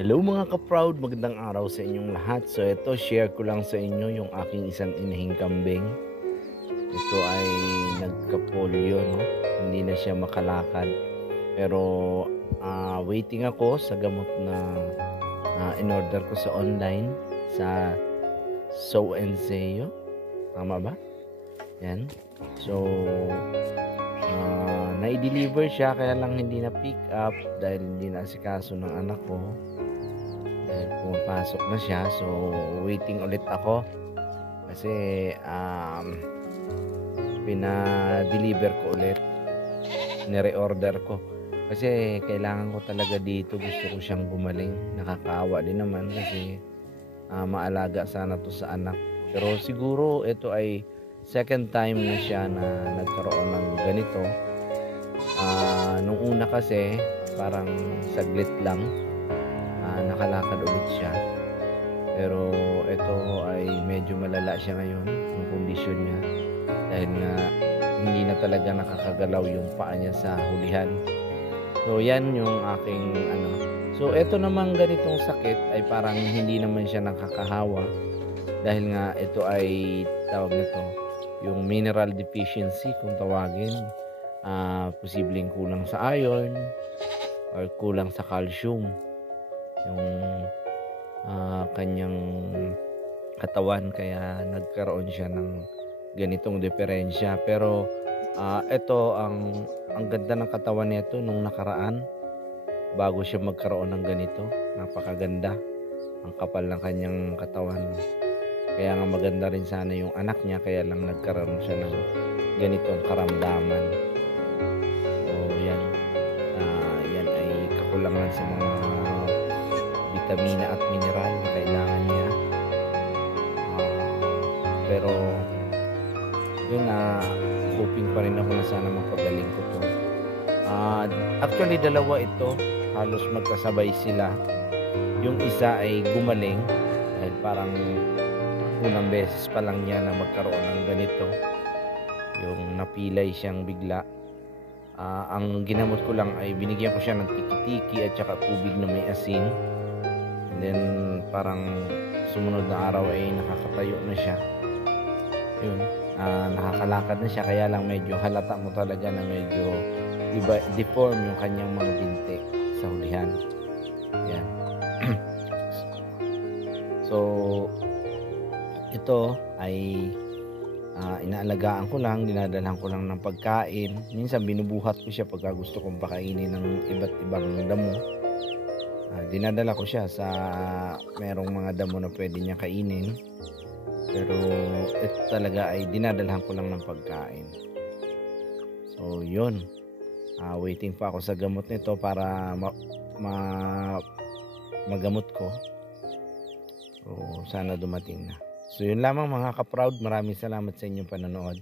Hello mga ka-proud, magandang araw sa inyong lahat. So ito, share ko lang sa inyo yung aking isang inahing kambing. Ito ay nagka-polio, no? Hindi na siya makalakad. Pero waiting ako sa gamot na in-order ko sa online sa So and Seo. Tama ba? Yan. So, na-deliver siya kaya lang hindi na pick up dahil hindi na asikaso ng anak ko. Dahil pumapasok na siya, so waiting ulit ako kasi pina-deliver ko ulit, nire-order ko kasi kailangan ko talaga dito, gusto ko siyang gumaling. Nakakaawa din naman kasi maalaga sana to sa anak, pero siguro ito ay second time na siya na nagkaroon ng ganito. Nung una kasi parang saglit lang nakalakad ulit siya, pero ito ay medyo malala siya ngayon yung kondisyon niya dahil nga hindi na talaga nakakagalaw yung paa niya sa hulihan. So yan yung aking so ito namang ganitong sakit ay parang hindi naman siya nakakahawa dahil nga ito ay tawag nito yung mineral deficiency kung tawagin. Posibleng kulang sa iron or kulang sa calcium yung kanyang katawan, kaya nagkaroon siya ng ganitong diferensya. Pero ito ang ganda ng katawan nito nung nakaraan bago siya magkaroon ng ganito. Napakaganda ang kapal ng kanyang katawan, kaya nga maganda rin sana yung anak niya, kaya lang nagkaroon siya ng ganitong karamdaman. So yan, yan ay kakulangan sa mga vitamina at mineral na kailangan niya. Pero yun hoping pa rin ako na sana mapagaling ko to. Actually dalawa ito, halos magkasabay sila. Yung isa ay gumaling dahil parang unang beses pa lang niya na magkaroon ng ganito, yung napilay siyang bigla. Ang ginamot ko lang ay binigyan ko siya ng tiki-tiki at saka tubig na may asin. Then parang sumunod na araw ay nakakatayo na siya. Yun, nakakalakad na siya, kaya lang medyo halata mo talaga na medyo deform yung kanyang mga binti sa hulihan. Yan. So ito ay inaalagaan ko lang, dinadalhan ko lang ng pagkain. Minsan binubuhat ko siya pagka gusto kong pakainin ng iba't ibang damo. Dinadala ko siya sa merong mga damo na pwede niya kainin, pero ito talaga ay dinadalhan ko lang ng pagkain. So yun, waiting pa ako sa gamot nito para magamot ko. So sana dumating na. So yun lamang mga ka-proud, maraming salamat sa inyong panonood.